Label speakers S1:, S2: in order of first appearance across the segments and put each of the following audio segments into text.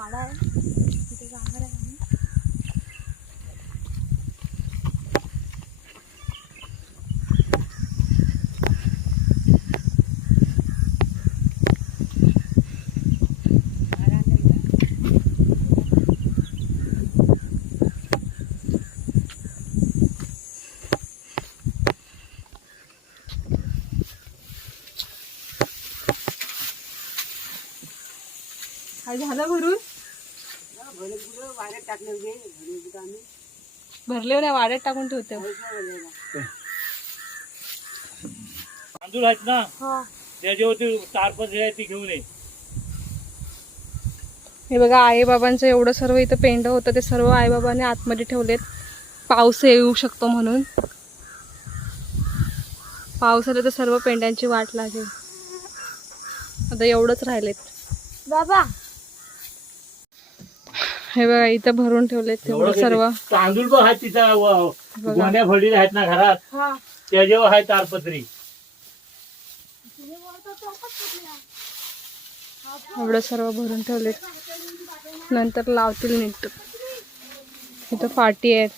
S1: वाडा आहे. तिथे जाणार आहे आम्ही. झालं भरून? भरले नाही वाड्यात टाकून ठेवते.
S2: तांदूळ आहेत ना?
S1: हा.
S2: त्याच्यावरती चार पाच आहे ती घेऊन ये.
S1: हे बघा आईबाबांचं एवढं सर्व इथं पेंड होतं ते सर्व आईबाबांनी आतमध्ये ठेवलेत. पाऊस येऊ शकतो म्हणून. पाऊस आला तर सर्व पेंड्यांची वाट लागेल. आता एवढंच राहिलेत.
S3: बाबा
S1: हे बघा इथं भरून तेवढं सर्व?
S2: तांदूळ पण आहेत तिथं. गोण्या भरलेल्या आहेत ना घरात.
S1: हा.
S2: त्याच्यावर आहे तारपत्री.
S1: एवढं सर्व भरून ठेवलेत. नंतर लावतील नीट. इथं फाटी आहेत.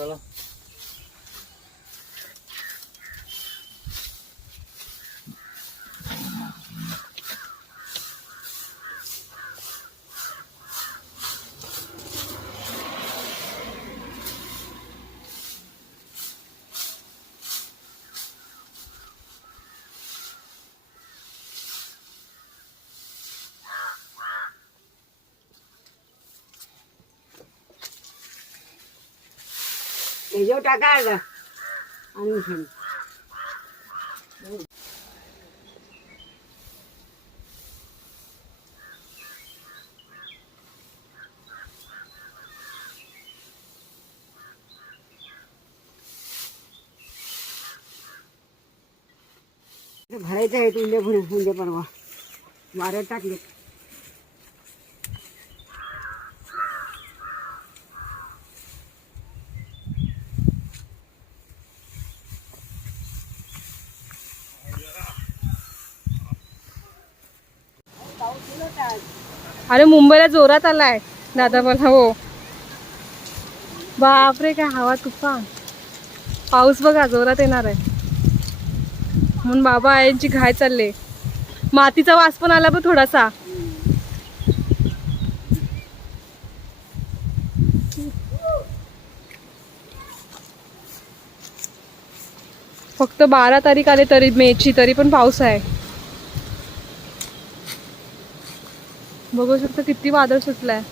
S3: त्याच्यावर टाका टाकायला आणि भरायचं आहे उद्या भरून उद्या परवा. वाऱ्यात टाकले
S1: अरे मुंबईला जोरात आलाय. दादा मला हो. बापरे काय हवा तुफान. पाऊस बघा जोरात येणार आहे. म्हणून बाबा यांची घाय चालले. मातीचा वास पण आला बघ थोडासा. फक्त बारा तारीख आले तरी मेची तरी पण पाऊस आहे. बघू शकता किती वादळ सुटलाय.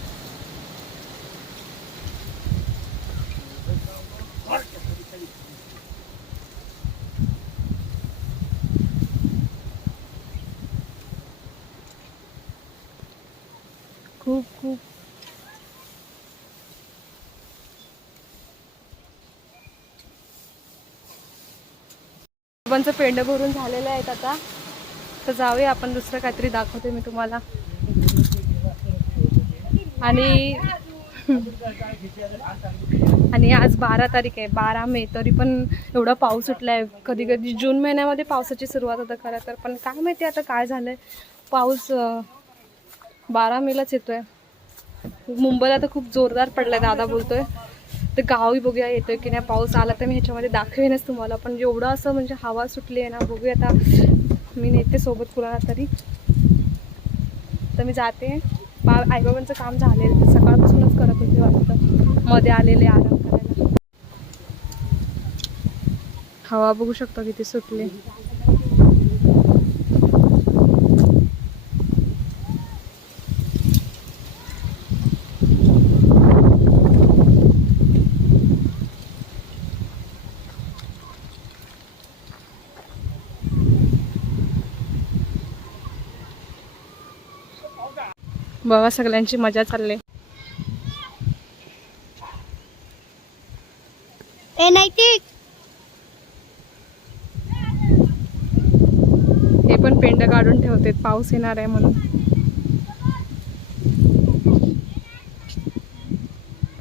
S1: खूप खूप. पेंड भरून झालेलं आहेत आता. तर जाऊया आपण दुसरं काहीतरी दाखवते मी तुम्हाला. आणि आणि आज बारा तारीख आहे बारा मे तरी पण एवढा पाऊस सुटलाय. कधी कधी जून महिन्यामध्ये पावसाची सुरुवात होतं खरं तर पण काय माहिती आता काय झालंय. पाऊस बारा मेलाच येतोय. मुंबईला तर खूप जोरदार पडलाय दादा बोलतोय. तर गावी बघूया येतोय की नाही पाऊस आला तर मी ह्याच्यामध्ये दाखवेनच तुम्हाला. पण एवढं असं म्हणजे हवा सुटली आहे ना बघूया आता. मी नेते सोबत कुणाला तरी. तर मी जाते. बा आईबाबांचं काम झालेलं तर सकाळपासूनच करत होते वाटतं. मध्ये आलेले आराम करायला. हवा बघू शकता किती सुटली. बघा सगळ्यांची मजा चालली. हे पण पेंड काढून ठेवते पाऊस येणार आहे म्हणून.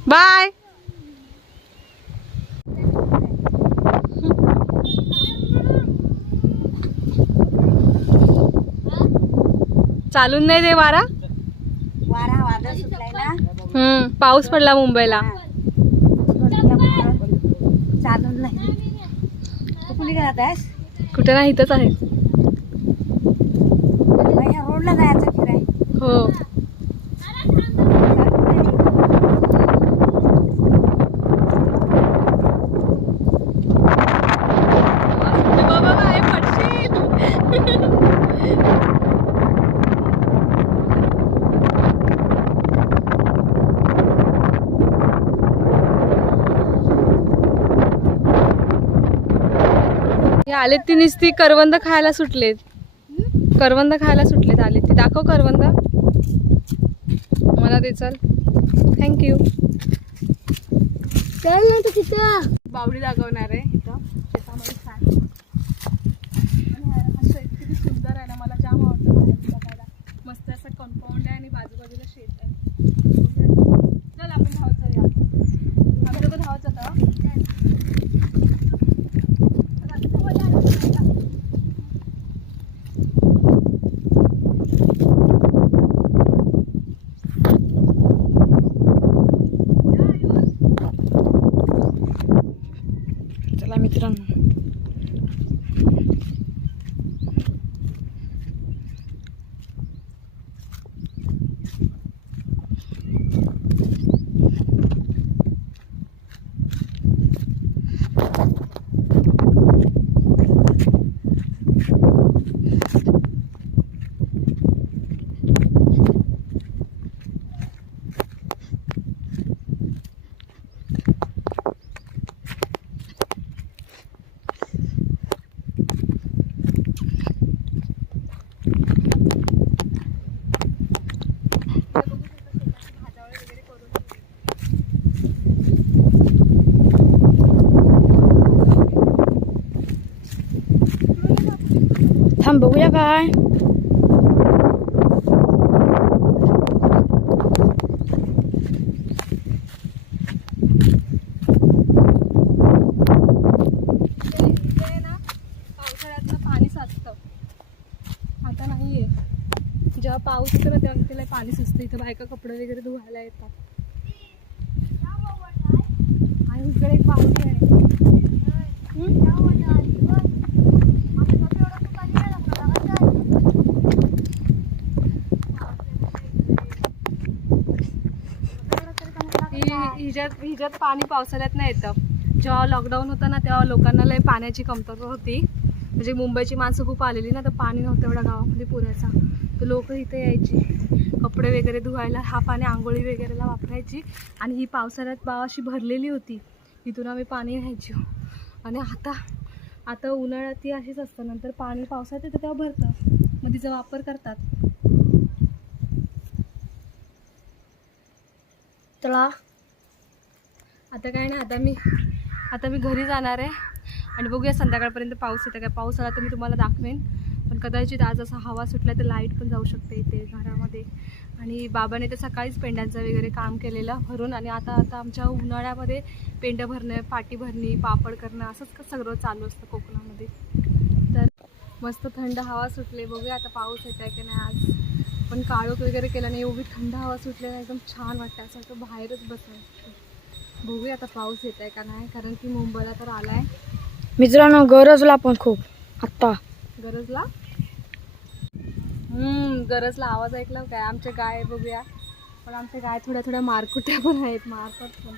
S1: बाय. चालून नाही दे वारा. हम्म पाऊस पडला मुंबईला.
S3: चालून नाही तू कुणी घरात आहेस
S1: कुठे नाही इथंच आहे.
S3: ह्या रोडला जायचं फिराय
S1: हो बाबा बाय पडशील हे आलेत ती नुसती करवंद खायला सुटलेत. करवंद खायला सुटलेत आले ती. दाखव करवंद. मला ते चल. थँक्यू
S3: चल नाही तर तिथं.
S1: बावडी दाखवणार आहे इथं शेतामध्ये छान आणि असं किती सुंदर आहे ना मला जाम आवडतं बाहेर बघायला मस्त असं कंपाऊंड आहे आणि बाजूबाजूला शेत आहे चल आपण धावत जाऊया आम्ही दोघं धावत जातो
S3: चला मित्रांनो थांब बघूया काय
S1: ना पावसाळ्यातलं पाणी साचतं. आता नाही आहे जेव्हा पाऊस येतो तेव्हा तिला पाणी सुचतं. इथं बायका कपडे वगैरे धुवायला येतात आणि इकडे एक बावली आहे हि- हिच्यात हिच्यात पाणी पावसाळ्यात नाही येतं. जेव्हा लॉकडाऊन होतं ना तेव्हा लोकांना लय पाण्याची कमतरता होती. म्हणजे मुंबईची माणसं खूप आलेली ना तर पाणी नव्हतं एवढ्या गावामध्ये पुरायचा तर लोक इथे यायची. कपडे वगैरे धुवायला हा पाणी आंघोळी वगैरेला वापरायची. आणि ही पावसाळ्यात बाव अशी भरलेली होती. इथून आम्ही पाणी घ्यायची आणि आता आता उन्हाळ्यात ती अशीच असतं. नंतर पाणी पावसाळ्यात येतं तेव्हा भरतं. मग तिचा वापर करतात.
S3: तळा.
S1: आता काय नाही आता मी आता मी घरी जाणार आहे. आणि बघूया संध्याकाळपर्यंत पाऊस येतं काय पाऊस आला तर मी तुम्हाला दाखवेन. पण कदाचित आज असा हवा सुटला तर लाइट पण जाऊ शकते इथे घरामध्ये. आणि बाबाने तर सकाळीच पेंड्यांचं वगैरे काम केलेलं भरून आणि आता आता आमच्या उन्हाळ्यामध्ये पेंड भरणं पाटी भरणी पापड करणं असंच का सगळं चालू असतं कोकणामध्ये. तर मस्त थंड हवा सुटले. बघूया आता पाऊस येत आहे की नाही आज. पण काळोख वगैरे केला नाही एवढी थंड हवा सुटली नाही एकदम छान वाटतं असं वाटतं बाहेरच बसायला बघूया आता पाऊस येत आहे का नाही कारण की मुंबईला तर आलाय.
S3: मित्रांनो गरजला पण खूप आत्ता.
S1: गरजला? हम्म गरजला आवाज ऐकला काय? आमच्या गाय बघूया. पण आमच्या गाय थोड्या थोड्या मारकुट्या पण आहेत मारतात पण.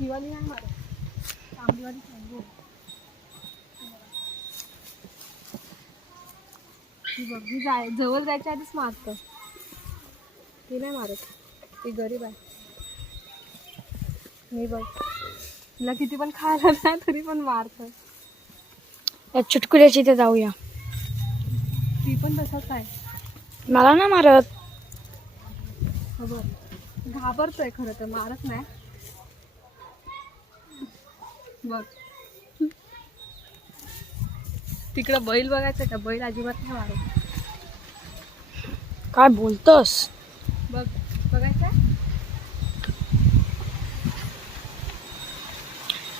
S1: हिवाली नाही मारत. हो. बघ जाय जवळ जायच्या आधीच मारतं. ती नाही मारत. ती गरीब आहे. मी बघ. तिला किती पण खायला नाही तरी पण मारतं
S3: या चुटकुल्याची इथे जाऊया.
S1: ती पण तसाच आहे.
S3: मला ना मारत.
S1: हो बघ. घाबरतोय खरं तर मारत नाही. बघ. तिकडं बैल बघायचं का? बैल अजिबात नाही वाढत
S4: काय बोलतस?
S1: बघ. बघायचं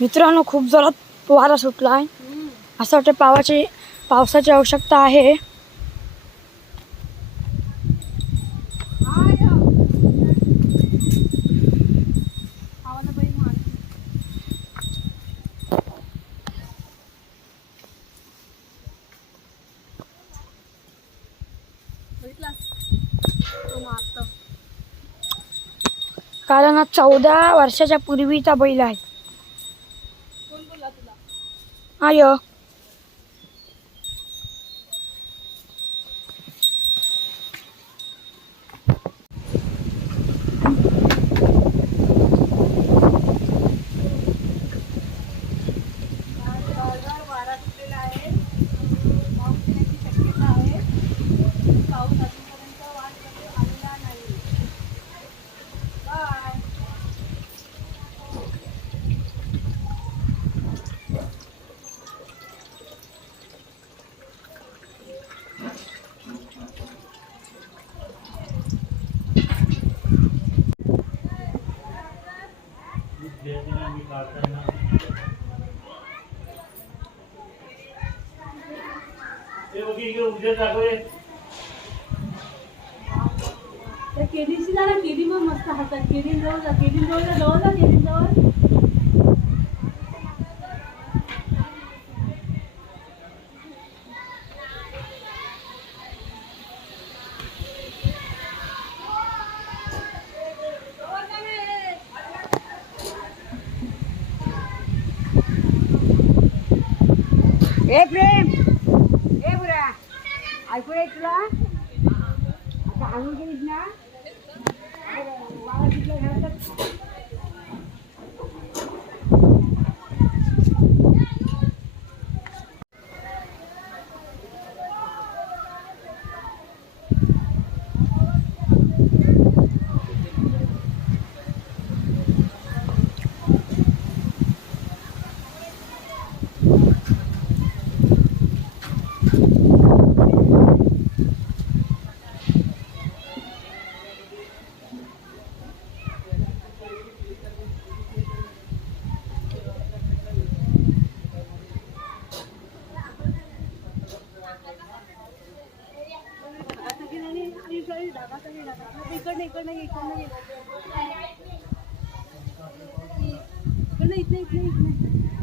S4: मित्रांनो खूप जोरात वारा सुटला आहे असं वाटतं पावाची पावसाची आवश्यकता आहे. कारण हा चौदा वर्षाच्या पूर्वीचा बैल आहे. आय
S1: वारा सुटलेला आहे पाऊस येण्याची शक्यता आहे पाऊस अजूनपर्यंत वाट बघत आलेला नाही बाय
S5: त्या केळीची जरा केळी मग मस्त हातात. केळी जवळ जा केळी जवळ जा जवळ जा केळी जवळ.
S3: ए प्रेम! ऐकू येत तुला आता आणून
S5: इकडनं इकडनं ये, इकडनं ये. इकडनं इथनं इथनं इथनं